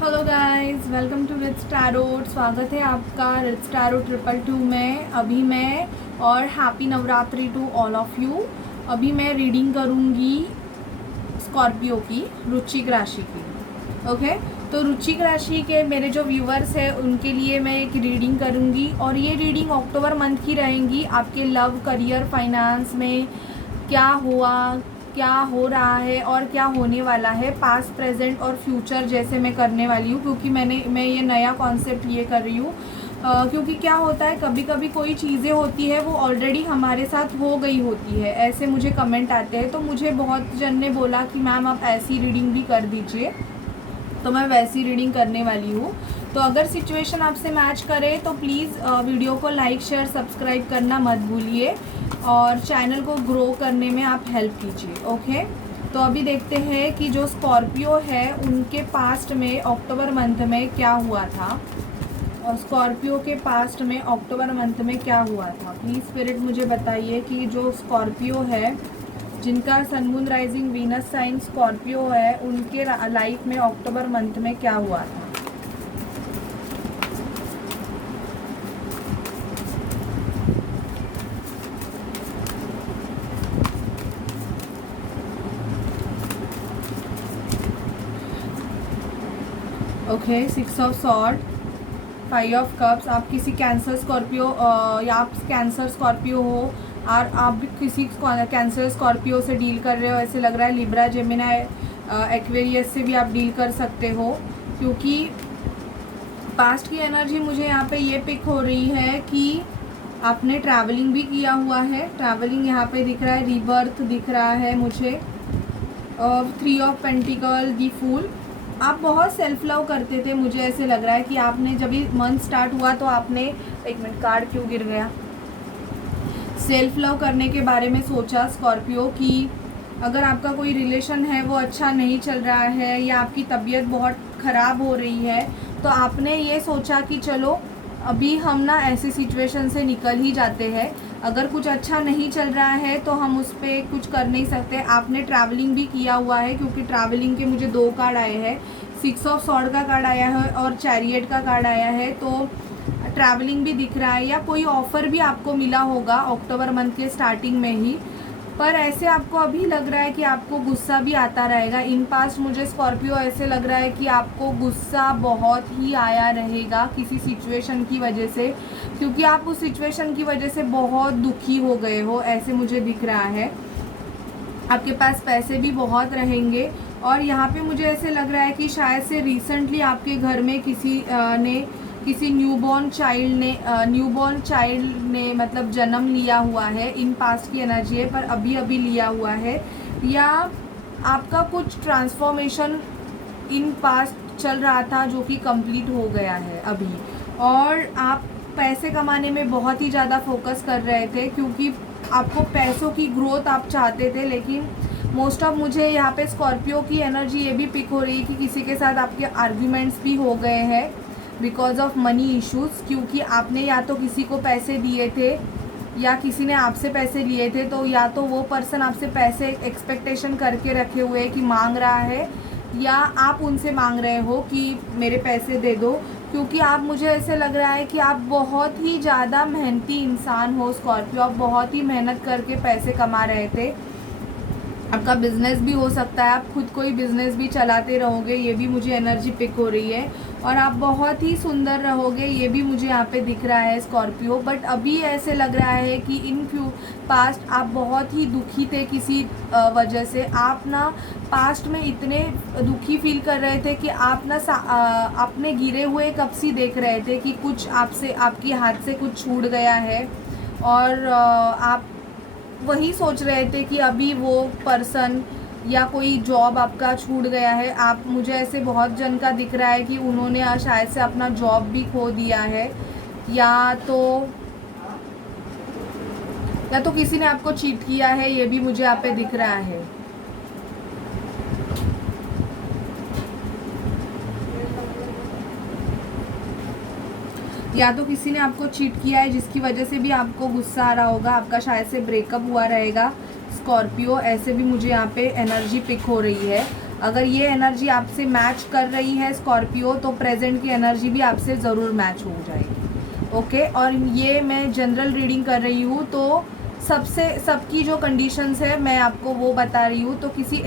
Hello guys, welcome to Rits Tarot. स्वागत है आपका रिट्स टैरोट 222 में। अभी मैं और happy Navratri to all of you. अभी मैं रीडिंग करूँगी स्कॉर्पियो की, रुचिक राशि की। ओके, तो रुचिक राशि के मेरे जो व्यूवर्स हैं उनके लिए मैं एक रीडिंग करूँगी और ये रीडिंग अक्टूबर मंथ की रहेंगी। आपके लव, करियर, फाइनेंस में क्या हुआ, क्या हो रहा है और क्या होने वाला है, पास्ट, प्रेजेंट और फ्यूचर जैसे मैं करने वाली हूँ। क्योंकि मैं ये नया कॉन्सेप्ट ये कर रही हूँ क्योंकि क्या होता है, कभी कभी कोई चीज़ें होती है वो ऑलरेडी हमारे साथ हो गई होती है, ऐसे मुझे कमेंट आते हैं। तो मुझे बहुत जन ने बोला कि मैम आप ऐसी रीडिंग भी कर दीजिए, तो मैं वैसी रीडिंग करने वाली हूँ। तो अगर सिचुएशन आपसे मैच करे तो प्लीज़ वीडियो को लाइक, शेयर, सब्सक्राइब करना मत भूलिए और चैनल को ग्रो करने में आप हेल्प कीजिए। ओके, तो अभी देखते हैं कि जो स्कॉर्पियो है उनके पास्ट में अक्टूबर मंथ में क्या हुआ था, और स्कॉर्पियो के पास्ट में अक्टूबर मंथ में क्या हुआ था। प्लीज़ स्पिरिट मुझे बताइए कि जो स्कॉर्पियो है, जिनका sun, moon, rising, Venus sign Scorpio है, उनके लाइफ में अक्टूबर मंथ में क्या हुआ था। Okay, 6 of sword, 5 of cups. आप किसी कैंसर स्कॉर्पियो या आप कैंसर स्कॉर्पियो हो और आप भी किसी कैंसर स्कॉर्पियो से डील कर रहे हो, ऐसे लग रहा है। लिब्रा, जेमिनी, एक्वेरियस से भी आप डील कर सकते हो, क्योंकि पास्ट की एनर्जी मुझे यहाँ पे ये पिक हो रही है कि आपने ट्रैवलिंग भी किया हुआ है। ट्रैवलिंग यहाँ पे दिख रहा है, रीबर्थ दिख रहा है मुझे। 3 ऑफ पेंटिकल, दी फूल। आप बहुत सेल्फ लव करते थे, मुझे ऐसे लग रहा है कि आपने जब भी मंथ स्टार्ट हुआ तो आपने, एक मिनट, कार्ड क्यों गिर गया, सेल्फ लव करने के बारे में सोचा स्कॉर्पियो कि अगर आपका कोई रिलेशन है वो अच्छा नहीं चल रहा है या आपकी तबीयत बहुत ख़राब हो रही है, तो आपने ये सोचा कि चलो अभी हम ना ऐसी सिचुएशन से निकल ही जाते हैं। अगर कुछ अच्छा नहीं चल रहा है तो हम उस पर कुछ कर नहीं सकते। आपने ट्रैवलिंग भी किया हुआ है, क्योंकि ट्रैवलिंग के मुझे 2 कार्ड आए हैं। 6 ऑफ सॉर्ड का कार्ड आया है और चैरियट का कार्ड आया है। तो ट्रैवलिंग भी दिख रहा है या कोई ऑफ़र भी आपको मिला होगा अक्टूबर मंथ के स्टार्टिंग में ही। पर ऐसे आपको अभी लग रहा है कि आपको गुस्सा भी आता रहेगा। इन पास्ट मुझे स्कॉर्पियो ऐसे लग रहा है कि आपको गुस्सा बहुत ही आया रहेगा किसी सिचुएशन की वजह से, क्योंकि आप उस सिचुएशन की वजह से बहुत दुखी हो गए हो, ऐसे मुझे दिख रहा है। आपके पास पैसे भी बहुत रहेंगे और यहाँ पे मुझे ऐसे लग रहा है कि शायद से रिसेंटली आपके घर में किसी न्यूबॉर्न चाइल्ड ने मतलब जन्म लिया हुआ है। इन पास्ट की एनर्जी है, पर अभी अभी लिया हुआ है, या आपका कुछ ट्रांसफॉर्मेशन इन पास्ट चल रहा था जो कि कंप्लीट हो गया है अभी, और आप पैसे कमाने में बहुत ही ज़्यादा फोकस कर रहे थे, क्योंकि आपको पैसों की ग्रोथ आप चाहते थे। लेकिन मोस्ट ऑफ मुझे यहाँ पे स्कॉर्पियो की एनर्जी ये भी पिक हो रही है कि किसी के साथ आपके आर्ग्यूमेंट्स भी हो गए हैं बिकॉज ऑफ मनी इश्यूज़, क्योंकि आपने या तो किसी को पैसे दिए थे या किसी ने आपसे पैसे लिए थे। तो या तो वो पर्सन आपसे पैसे एक्सपेक्टेशन करके रखे हुए कि मांग रहा है, या आप उनसे मांग रहे हो कि मेरे पैसे दे दो। क्योंकि आप, मुझे ऐसे लग रहा है कि आप बहुत ही ज़्यादा मेहनती इंसान हो स्कॉर्पियो। आप बहुत ही मेहनत करके पैसे कमा रहे थे। आपका बिज़नेस भी हो सकता है, आप खुद कोई बिज़नेस भी चलाते रहोगे, ये भी मुझे एनर्जी पिक हो रही है। और आप बहुत ही सुंदर रहोगे, ये भी मुझे यहाँ पे दिख रहा है स्कॉर्पियो। बट अभी ऐसे लग रहा है कि इन पास्ट आप बहुत ही दुखी थे किसी वजह से। आप ना पास्ट में इतने दुखी फील कर रहे थे कि आप ना अपने गिरे हुए कप्सी देख रहे थे कि कुछ आपसे, आपके हाथ से कुछ छूट गया है, और आप वही सोच रहे थे कि अभी वो पर्सन या कोई जॉब आपका छूट गया है। आप, मुझे ऐसे बहुत जन का दिख रहा है कि उन्होंने शायद से अपना जॉब भी खो दिया है, या तो किसी ने आपको चीट किया है, ये भी मुझे यहाँ पे दिख रहा है। या तो किसी ने आपको चीट किया है जिसकी वजह से भी आपको गुस्सा आ रहा होगा, आपका शायद से ब्रेकअप हुआ रहेगा स्कॉर्पियो, ऐसे भी मुझे यहाँ पे एनर्जी पिक हो रही है। अगर ये एनर्जी आपसे मैच कर रही है स्कॉर्पियो, तो प्रेजेंट की एनर्जी भी आपसे ज़रूर मैच हो जाएगी। ओके, और ये मैं जनरल रीडिंग कर रही हूँ, तो सबकी जो कंडीशंस है मैं आपको वो बता रही हूँ, तो किसी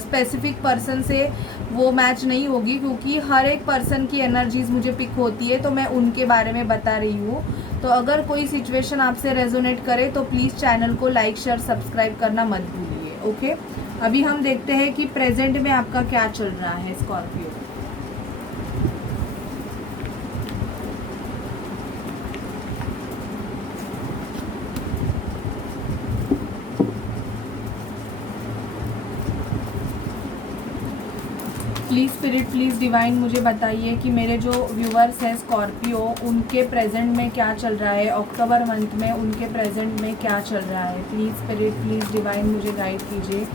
स्पेसिफिक पर्सन से वो मैच नहीं होगी, क्योंकि हर एक पर्सन की एनर्जीज मुझे पिक होती है, तो मैं उनके बारे में बता रही हूँ। तो अगर कोई सिचुएशन आपसे रेजोनेट करे तो प्लीज़ चैनल को लाइक शेयर सब्सक्राइब करना मत भूलिए। ओके, अभी हम देखते हैं कि प्रेजेंट में आपका क्या चल रहा है Scorpio. Please spirit, please divine, मुझे बताइए कि मेरे जो व्यूअर्स हैं स्कॉर्पियो, उनके प्रेजेंट में क्या चल रहा है, अक्टूबर मंथ में उनके प्रेजेंट में क्या चल रहा है। प्लीज़ स्पिरिट, प्लीज़ डिवाइन, मुझे गाइड कीजिए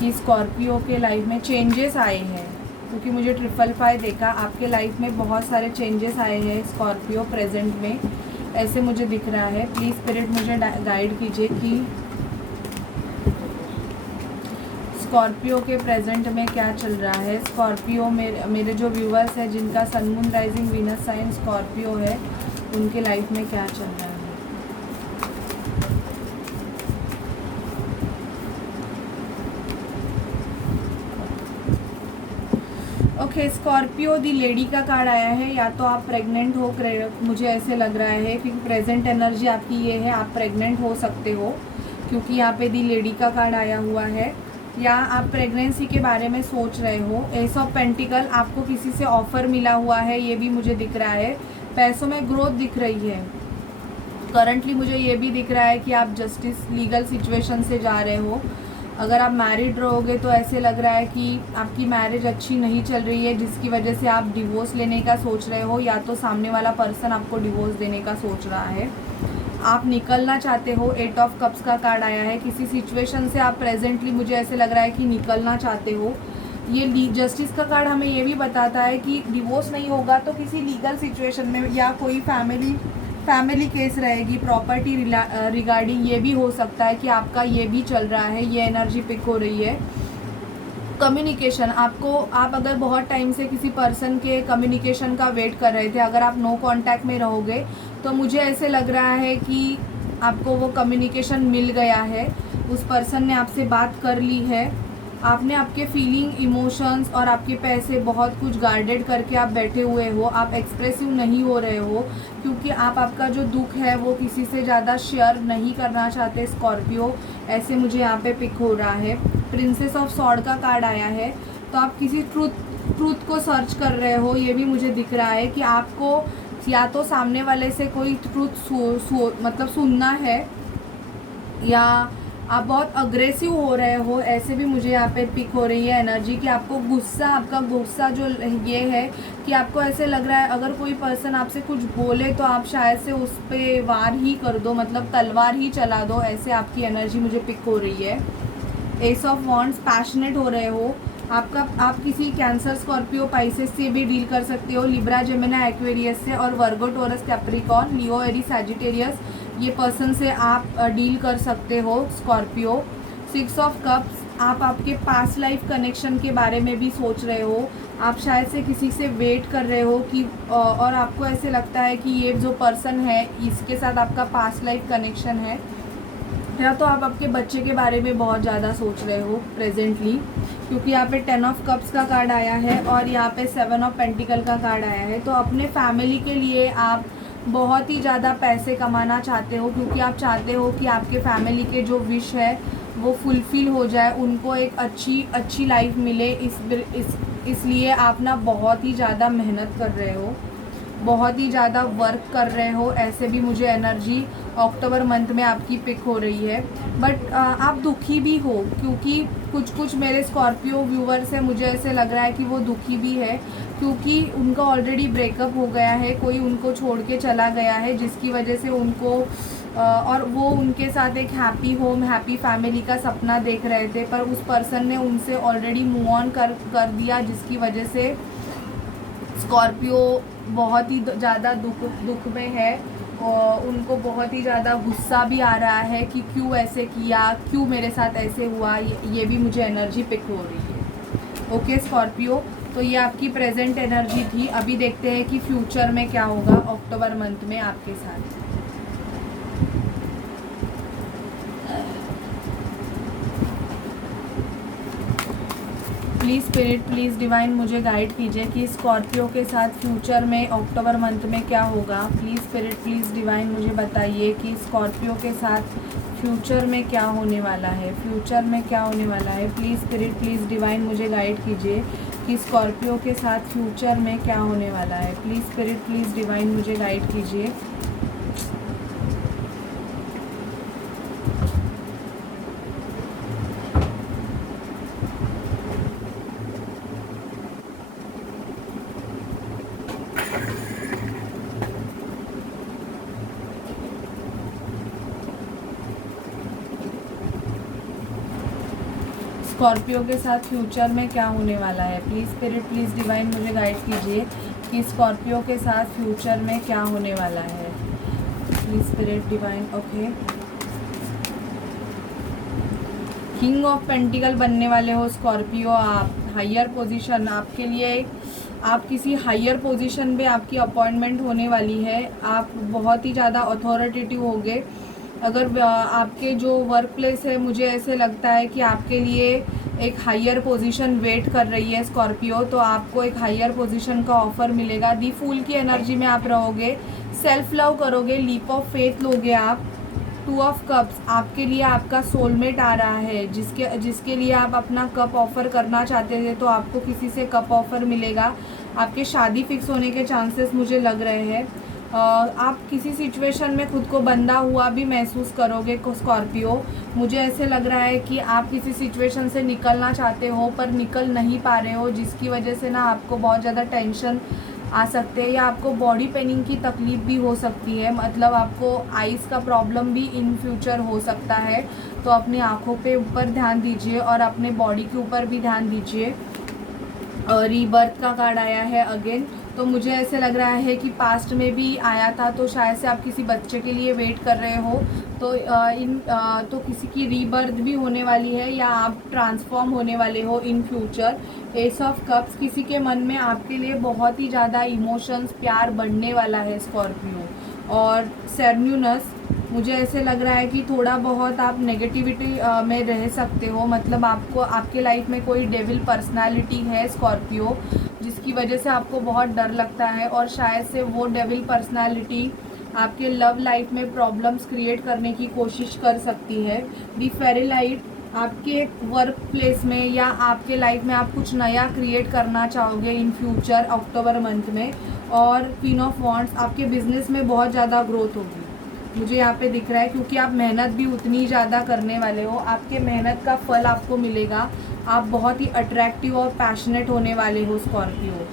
कि स्कॉर्पियो के लाइफ में चेंजेस आए हैं, क्योंकि मुझे 555 देखा, आपके लाइफ में बहुत सारे चेंजेस आए हैं स्कॉर्पियो प्रेजेंट में, ऐसे मुझे दिख रहा है। प्लीज़ स्पिरिट मुझे गाइड कीजिए कि स्कॉर्पियो के प्रेजेंट में क्या चल रहा है। स्कॉर्पियो मेरे जो व्यूअर्स हैं जिनका sun moon rising Venus sign Scorpio है, उनके लाइफ में क्या चल रहा है। ओके, स्कॉर्पियो दी लेडी का कार्ड आया है। या तो आप प्रेग्नेंट हो, मुझे ऐसे लग रहा है, क्योंकि प्रेजेंट एनर्जी आपकी ये है, आप प्रेग्नेंट हो सकते हो, क्योंकि यहाँ पे दी लेडी का कार्ड आया हुआ है। या आप प्रेगनेंसी के बारे में सोच रहे हो। एस ऑफ पेंटिकल, आपको किसी से ऑफ़र मिला हुआ है, ये भी मुझे दिख रहा है। पैसों में ग्रोथ दिख रही है। करंटली मुझे ये भी दिख रहा है कि आप जस्टिस लीगल सिचुएशन से जा रहे हो। अगर आप मैरिड रहोगे तो ऐसे लग रहा है कि आपकी मैरिज अच्छी नहीं चल रही है, जिसकी वजह से आप डिवोर्स लेने का सोच रहे हो, या तो सामने वाला पर्सन आपको डिवोर्स देने का सोच रहा है। आप निकलना चाहते हो। 8 ऑफ कप्स का कार्ड आया है। किसी सिचुएशन से आप प्रेजेंटली, मुझे ऐसे लग रहा है कि निकलना चाहते हो। ये जस्टिस का कार्ड हमें ये भी बताता है कि डिवोर्स नहीं होगा तो किसी लीगल सिचुएशन में, या कोई फैमिली केस रहेगी, प्रॉपर्टी रिगार्डिंग, ये भी हो सकता है कि आपका ये भी चल रहा है। ये एनर्जी पिक हो रही है। कम्युनिकेशन, आप अगर बहुत टाइम से किसी पर्सन के कम्युनिकेशन का वेट कर रहे थे, अगर आप नो कांटेक्ट में रहोगे तो मुझे ऐसे लग रहा है कि आपको वो कम्युनिकेशन मिल गया है, उस पर्सन ने आपसे बात कर ली है। आपने आपके फीलिंग, इमोशंस और आपके पैसे बहुत कुछ गार्डेड करके आप बैठे हुए हो। आप एक्सप्रेसिव नहीं हो रहे हो, क्योंकि आप आपका जो दुख है वो किसी से ज़्यादा शेयर नहीं करना चाहते स्कॉर्पियो, ऐसे मुझे यहाँ पे पिक हो रहा है। प्रिंसेस ऑफ सॉर्ड का कार्ड आया है। तो आप किसी ट्रूथ को सर्च कर रहे हो, ये भी मुझे दिख रहा है कि आपको या तो सामने वाले से कोई ट्रूथ मतलब सुनना है, या आप बहुत अग्रेसिव हो रहे हो, ऐसे भी मुझे यहाँ पे पिक हो रही है एनर्जी कि आपको आपका गुस्सा जो ये है कि आपको ऐसे लग रहा है अगर कोई पर्सन आपसे कुछ बोले तो आप शायद से उस पर वार ही कर दो, मतलब तलवार ही चला दो, ऐसे आपकी एनर्जी मुझे पिक हो रही है। एस ऑफ वॉन्ड्स, पैशनेट हो रहे हो। आप किसी कैंसर, स्कॉर्पियो, पाइसेस से भी डील कर सकते हो, लिब्रा, जेमिनी, एक्वेरियस से, और वर्गो, टोरस, कैप्रिकॉर्न, लियो, एरीज, सैजिटेरियस, ये पर्सन से आप डील कर सकते हो स्कॉर्पियो। 6 ऑफ कप्स, आप आपके पास्ट लाइफ कनेक्शन के बारे में भी सोच रहे हो। आप शायद से किसी से वेट कर रहे हो कि और आपको ऐसे लगता है कि ये जो पर्सन है इसके साथ आपका पास्ट लाइफ कनेक्शन है, या तो आप आपके बच्चे के बारे में बहुत ज़्यादा सोच रहे हो प्रेजेंटली, क्योंकि यहाँ पे 10 ऑफ कप्स का कार्ड आया है और यहाँ पे 7 ऑफ पेंटिकल का कार्ड आया है। तो अपने फैमिली के लिए आप बहुत ही ज़्यादा पैसे कमाना चाहते हो, क्योंकि आप चाहते हो कि आपके फैमिली के जो विश है वो फुलफ़िल हो जाए, उनको एक अच्छी लाइफ मिले। इसलिए आप ना बहुत ही ज़्यादा मेहनत कर रहे हो, बहुत ही ज़्यादा वर्क कर रहे हो, ऐसे भी मुझे एनर्जी अक्टूबर मंथ में आपकी पिक हो रही है। बट आप दुखी भी हो, क्योंकि कुछ मेरे स्कॉर्पियो व्यूवर्स हैं, मुझे ऐसे लग रहा है कि वो दुखी भी है, क्योंकि उनका ऑलरेडी ब्रेकअप हो गया है, कोई उनको छोड़ के चला गया है, जिसकी वजह से उनको और वो उनके साथ एक हैप्पी होम, हैप्पी फैमिली का सपना देख रहे थे, पर उस पर्सन ने उनसे ऑलरेडी मूव ऑन कर दिया, जिसकी वजह से स्कॉर्पियो बहुत ही ज़्यादा दुख में है, और उनको बहुत ही ज़्यादा गुस्सा भी आ रहा है कि क्यों ऐसे किया, क्यों मेरे साथ ऐसे हुआ, ये भी मुझे एनर्जी पिक हो रही है। ओके स्कॉर्पियो, तो ये आपकी प्रेजेंट एनर्जी थी। अभी देखते हैं कि फ्यूचर में क्या होगा अक्टूबर मंथ में आपके साथ। प्लीज़ स्पिरिट, प्लीज़ डिवाइन मुझे गाइड कीजिए कि स्कॉर्पियो के साथ फ्यूचर में अक्टूबर मंथ में क्या होगा। प्लीज़ स्पिरिट, प्लीज़ डिवाइन मुझे बताइए कि स्कॉर्पियो के साथ फ्यूचर में क्या होने वाला है, फ्यूचर में क्या होने वाला है। प्लीज़ स्पिरिट, प्लीज़ डिवाइन मुझे गाइड कीजिए कि स्कॉर्पियो के साथ फ्यूचर में क्या होने वाला है। प्लीज़ स्पिरिट, प्लीज़ डिवाइन मुझे गाइड कीजिए। स्कॉर्पियो के साथ फ्यूचर में क्या होने वाला है। प्लीज़ स्पिरिट, प्लीज़ डिवाइन मुझे गाइड कीजिए कि स्कॉर्पियो के साथ फ्यूचर में क्या होने वाला है। Please spirit divine. Okay, king of pentacle बनने वाले हो स्कॉर्पियो आप। हायर पोजीशन आपके लिए, आप किसी हायर पोजीशन पे आपकी अपॉइंटमेंट होने वाली है। आप बहुत ही ज़्यादा अथॉरिटेटिव होगे। अगर आपके जो वर्क प्लेस है, मुझे ऐसे लगता है कि आपके लिए एक हायर पोजीशन वेट कर रही है स्कॉर्पियो, तो आपको एक हायर पोजीशन का ऑफ़र मिलेगा। दी फूल की एनर्जी में आप रहोगे, सेल्फ लव करोगे, लीप ऑफ फेथ लोगे आप। टू ऑफ कप्स आपके लिए आपका सोलमेट आ रहा है, जिसके लिए आप अपना कप ऑफ़र करना चाहते थे, तो आपको किसी से कप ऑफ़र मिलेगा। आपके शादी फिक्स होने के चांसेस मुझे लग रहे हैं। आप किसी सिचुएशन में खुद को बंधा हुआ भी महसूस करोगे स्कॉर्पियो। मुझे ऐसे लग रहा है कि आप किसी सिचुएशन से निकलना चाहते हो पर निकल नहीं पा रहे हो, जिसकी वजह से ना आपको बहुत ज़्यादा टेंशन आ सकते हैं, या आपको बॉडी पेनिंग की तकलीफ़ भी हो सकती है। मतलब आपको आइज़ का प्रॉब्लम भी इन फ्यूचर हो सकता है। तो अपनी आँखों पे ऊपर ध्यान दीजिए और अपने बॉडी के ऊपर भी ध्यान दीजिए। रीबर्थ का कार्ड आया है अगेन, तो मुझे ऐसे लग रहा है कि पास्ट में भी आया था, तो शायद से आप किसी बच्चे के लिए वेट कर रहे हो। तो तो किसी की रीबर्थ भी होने वाली है, या आप ट्रांसफॉर्म होने वाले हो in future. S of cups, किसी के मन में आपके लिए बहुत ही ज़्यादा इमोशंस, प्यार बढ़ने वाला है स्कॉर्पियो। और सेरेन्यूनस, मुझे ऐसे लग रहा है कि थोड़ा बहुत आप नेगेटिविटी में रह सकते हो। मतलब आपको आपके लाइफ में कोई डेविल पर्सनालिटी है स्कॉर्पियो, जिसकी वजह से आपको बहुत डर लगता है, और शायद से वो डेविल पर्सनालिटी आपके लव लाइफ में प्रॉब्लम्स क्रिएट करने की कोशिश कर सकती है। दी फेरीलाइट, आपके वर्क प्लेस में या आपके लाइफ में आप कुछ नया क्रिएट करना चाहोगे इन फ्यूचर अक्टूबर मंथ में। और क्वीन ऑफ वॉन्ड्स, आपके बिजनेस में बहुत ज़्यादा ग्रोथ होगी, मुझे यहाँ पे दिख रहा है, क्योंकि आप मेहनत भी उतनी ज़्यादा करने वाले हो। आपके मेहनत का फल आपको मिलेगा। आप बहुत ही अट्रैक्टिव और पैशनेट होने वाले हो स्कॉर्पियो।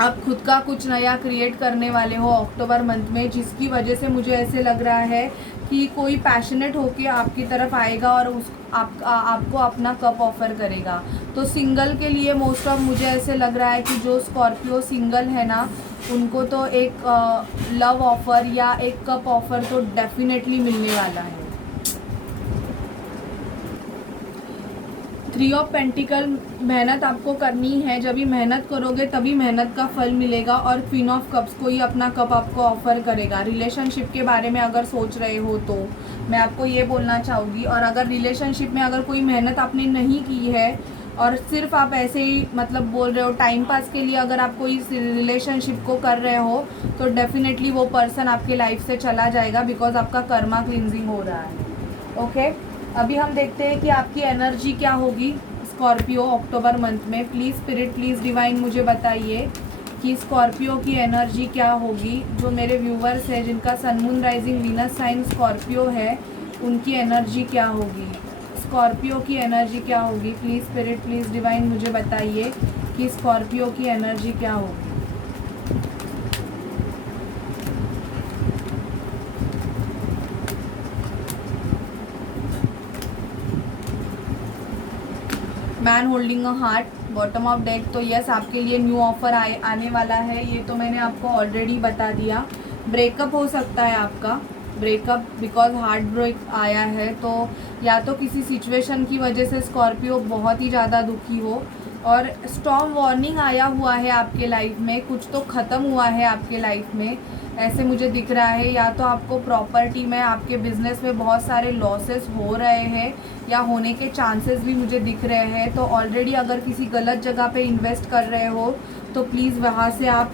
आप खुद का कुछ नया क्रिएट करने वाले हो अक्टूबर मंथ में, जिसकी वजह से मुझे ऐसे लग रहा है कि कोई पैशनेट होके आपकी तरफ आएगा और आपको अपना कप ऑफ़र करेगा। तो सिंगल के लिए मोस्ट ऑफ मुझे ऐसे लग रहा है कि जो स्कॉर्पियो सिंगल है ना, उनको तो एक लव ऑफ़र या एक कप ऑफ़र तो डेफिनेटली मिलने वाला है। थ्री ऑफ पेंटिकल, मेहनत आपको करनी है, जब भी मेहनत करोगे तभी मेहनत का फल मिलेगा। और क्वीन ऑफ कप्स, कोई अपना कप आपको ऑफ़र करेगा। रिलेशनशिप के बारे में अगर सोच रहे हो तो मैं आपको ये बोलना चाहूँगी। और अगर रिलेशनशिप में अगर कोई मेहनत आपने नहीं की है और सिर्फ आप ऐसे ही मतलब बोल रहे हो टाइम पास के लिए, अगर आप कोई रिलेशनशिप को कर रहे हो, तो डेफिनेटली वो पर्सन आपके लाइफ से चला जाएगा, बिकॉज आपका कर्मा क्लिनजिंग हो रहा है। ओके, अभी हम देखते हैं कि आपकी एनर्जी क्या होगी स्कॉर्पियो अक्टूबर मंथ में। प्लीज़ स्पिरिट, प्लीज़ डिवाइन मुझे बताइए कि स्कॉर्पियो की एनर्जी क्या होगी। जो मेरे व्यूवर्स हैं जिनका sun moon rising Venus sign Scorpio है, उनकी एनर्जी क्या होगी, स्कॉर्पियो की एनर्जी क्या होगी। प्लीज़ स्पिरिट, प्लीज़ डिवाइन मुझे बताइए कि स्कॉर्पियो की एनर्जी क्या होगी। Man holding a heart, bottom of deck, तो यस आपके लिए न्यू ऑफर आने वाला है। ये तो मैंने आपको ऑलरेडी बता दिया। ब्रेकअप हो सकता है आपका, ब्रेकअप बिकॉज हार्ट ब्रेक आया है। तो या तो किसी सिचुएशन की वजह से स्कॉर्पियो बहुत ही ज़्यादा दुखी हो, और स्टॉर्म वार्निंग आया हुआ है आपके लाइफ में, कुछ तो ख़त्म हुआ है आपके लाइफ में, ऐसे मुझे दिख रहा है। या तो आपको प्रॉपर्टी में, आपके बिजनेस में बहुत सारे लॉसेस हो रहे हैं या होने के चांसेस भी मुझे दिख रहे हैं। तो ऑलरेडी अगर किसी गलत जगह पे इन्वेस्ट कर रहे हो तो प्लीज़ वहाँ से आप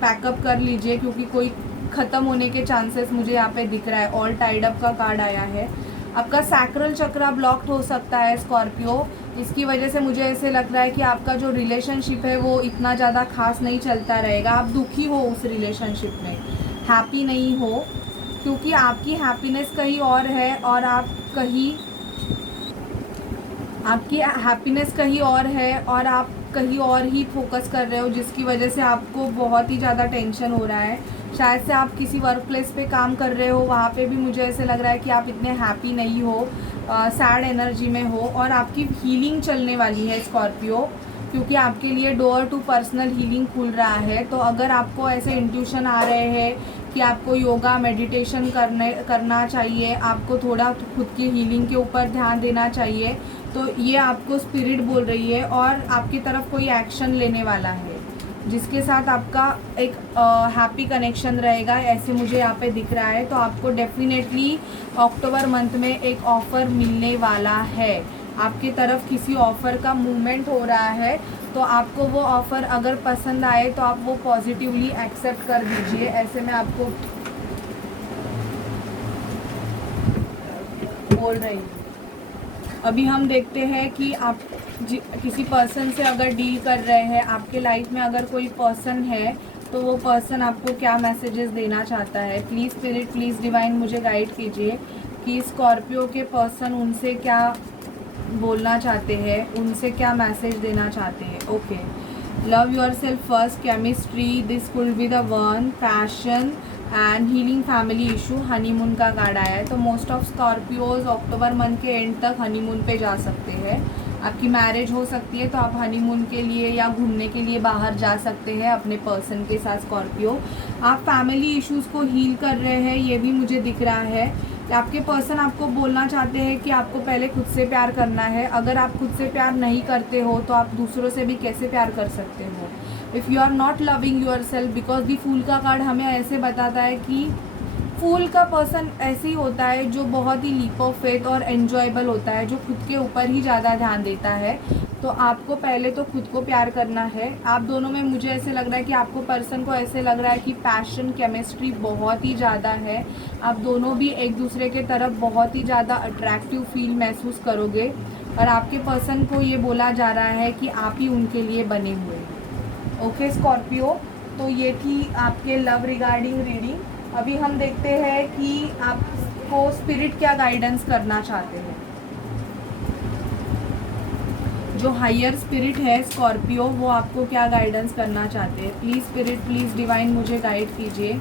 पैकअप कर लीजिए, क्योंकि कोई ख़त्म होने के चांसेस मुझे यहाँ पे दिख रहा है। ऑल टाइड अप का कार्ड आया है। आपका सैक्रल चक्रा ब्लॉक्ड हो सकता है स्कॉर्पियो, इसकी वजह से मुझे ऐसे लग रहा है कि आपका जो रिलेशनशिप है वो इतना ज़्यादा खास नहीं चलता रहेगा। आप दुखी हो उस रिलेशनशिप में, हैप्पी नहीं हो, क्योंकि आपकी हैप्पीनेस कहीं और है और आपकी हैप्पीनेस कहीं और है और आप कहीं और ही फोकस कर रहे हो, जिसकी वजह से आपको बहुत ही ज़्यादा टेंशन हो रहा है। शायद से आप किसी वर्क प्लेस पे काम कर रहे हो, वहाँ पे भी मुझे ऐसे लग रहा है कि आप इतने हैप्पी नहीं हो, सैड एनर्जी में हो। और आपकी हीलिंग चलने वाली है स्कॉर्पियो, क्योंकि आपके लिए डोर टू पर्सनल हीलिंग खुल रहा है। तो अगर आपको ऐसे इंट्यूशन आ रहे हैं कि आपको योगा मेडिटेशन करना चाहिए, आपको थोड़ा खुद की हीलिंग के ऊपर ध्यान देना चाहिए, तो ये आपको स्पिरिट बोल रही है और आपकी तरफ कोई एक्शन लेने वाला है जिसके साथ आपका एक हैप्पी कनेक्शन रहेगा, ऐसे मुझे यहाँ पे दिख रहा है। तो आपको डेफिनेटली अक्टूबर मंथ में एक ऑफ़र मिलने वाला है, आपकी तरफ किसी ऑफ़र का मूवमेंट हो रहा है। तो आपको वो ऑफ़र अगर पसंद आए तो आप वो पॉजिटिवली एक्सेप्ट कर दीजिए, ऐसे मैं आपको बोल रही हूँ। अभी हम देखते हैं कि आप किसी पर्सन से अगर डील कर रहे हैं, आपके लाइफ में अगर कोई पर्सन है तो वो पर्सन आपको क्या मैसेजेस देना चाहता है। प्लीज़ स्पिरिट, प्लीज़ डिवाइन मुझे गाइड कीजिए कि स्कॉर्पियो के पर्सन उनसे क्या बोलना चाहते हैं, उनसे क्या मैसेज देना चाहते हैं। Okay, love your self first, chemistry, this could be the one, passion and healing, family issue, honeymoon का कार्ड आया है। तो most of Scorpios October month के एंड तक हनीमून पे जा सकते हैं। आपकी मैरिज हो सकती है तो आप हनीमून के लिए या घूमने के लिए बाहर जा सकते हैं अपने पर्सन के साथ स्कॉर्पियो। आप फैमिली इश्यूज़ को हील कर रहे हैं, ये भी मुझे दिख रहा है। आपके पर्सन आपको बोलना चाहते हैं कि आपको पहले खुद से प्यार करना है। अगर आप खुद से प्यार नहीं करते हो तो आप दूसरों से भी कैसे प्यार कर सकते हो। If you are not loving yourself, because the fool का कार्ड हमें ऐसे बताता है कि फूल का पर्सन ऐसे ही होता है जो बहुत ही लीप ऑफ फेथ और एन्जॉयबल होता है, जो खुद के ऊपर ही ज़्यादा ध्यान देता है। तो आपको पहले तो खुद को प्यार करना है। आप दोनों में मुझे ऐसे लग रहा है कि आपको पर्सन को ऐसे लग रहा है कि पैशन, केमिस्ट्री बहुत ही ज़्यादा है। आप दोनों भी एक दूसरे के तरफ बहुत ही ज़्यादा अट्रैक्टिव फील महसूस करोगे और आपके पर्सन को ये बोला जा रहा है कि आप ही उनके लिए बने हुए हैं। ओके स्कॉर्पियो, तो ये थी आपके लव रिगार्डिंग रीडिंग। अभी हम देखते हैं कि आपको स्पिरिट क्या गाइडेंस करना चाहते हैं। जो हायर स्पिरिट है स्कॉर्पियो, वो आपको क्या गाइडेंस करना चाहते हैं। प्लीज़ स्पिरिट, प्लीज़ डिवाइन मुझे गाइड कीजिए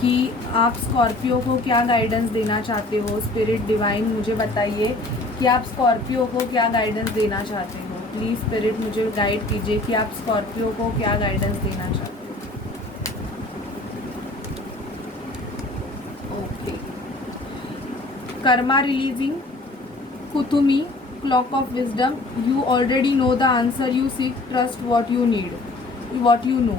कि आप स्कॉर्पियो को क्या गाइडेंस देना चाहते हो। स्पिरिट डिवाइन मुझे बताइए कि आप स्कॉर्पियो को क्या गाइडेंस देना चाहते हो। प्लीज़ स्पिरिट मुझे गाइड कीजिए कि आप स्कॉर्पियो को क्या गाइडेंस देना चाहते हो। Okay, karma releasing, Kuthumi, clock of wisdom, you already know the answer you seek, trust what you need, what you know.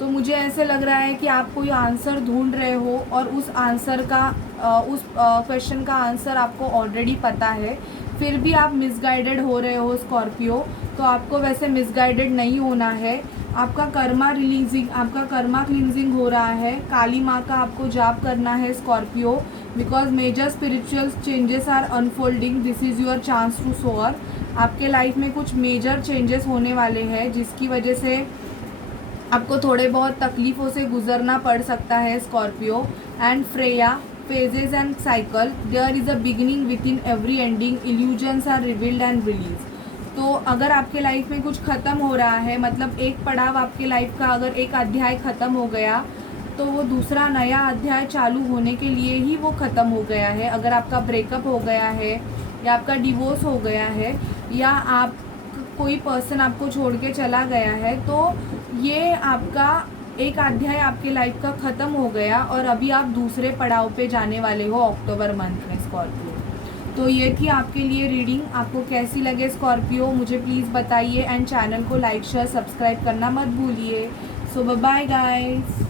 तो मुझे ऐसे लग रहा है कि आप कोई आंसर ढूंढ रहे हो और उस आंसर का उस क्वेश्चन का आंसर आपको ऑलरेडी पता है, फिर भी आप मिसगाइडेड हो रहे हो स्कॉर्पियो। तो आपको वैसे मिसगाइडेड नहीं होना है। आपका कर्मा रिलीजिंग, आपका कर्मा क्लिनजिंग हो रहा है। काली माँ का आपको जाप करना है Scorpio, because major spiritual changes are unfolding, this is your chance to soar. आपके लाइफ में कुछ मेजर चेंजेस होने वाले हैं जिसकी वजह से आपको थोड़े बहुत तकलीफ़ों से गुजरना पड़ सकता है Scorpio. And Freya, phases and cycle, there is a beginning within every ending, illusions are revealed and released। तो अगर आपके लाइफ में कुछ ख़त्म हो रहा है, मतलब एक पड़ाव आपके लाइफ का अगर एक अध्याय ख़त्म हो गया तो वो दूसरा नया अध्याय चालू होने के लिए ही वो ख़त्म हो गया है। अगर आपका ब्रेकअप हो गया है या आपका डिवोर्स हो गया है या आप कोई पर्सन आपको छोड़ के चला गया है, तो ये आपका एक अध्याय आपके लाइफ का ख़त्म हो गया और अभी आप दूसरे पड़ाव पे जाने वाले हो अक्टूबर मंथ में स्कॉर्पियो। तो ये थी आपके लिए रीडिंग। आपको कैसी लगे स्कॉर्पियो मुझे प्लीज़ बताइए, एंड चैनल को लाइक शेयर सब्सक्राइब करना मत भूलिए। सो बाय गाइस।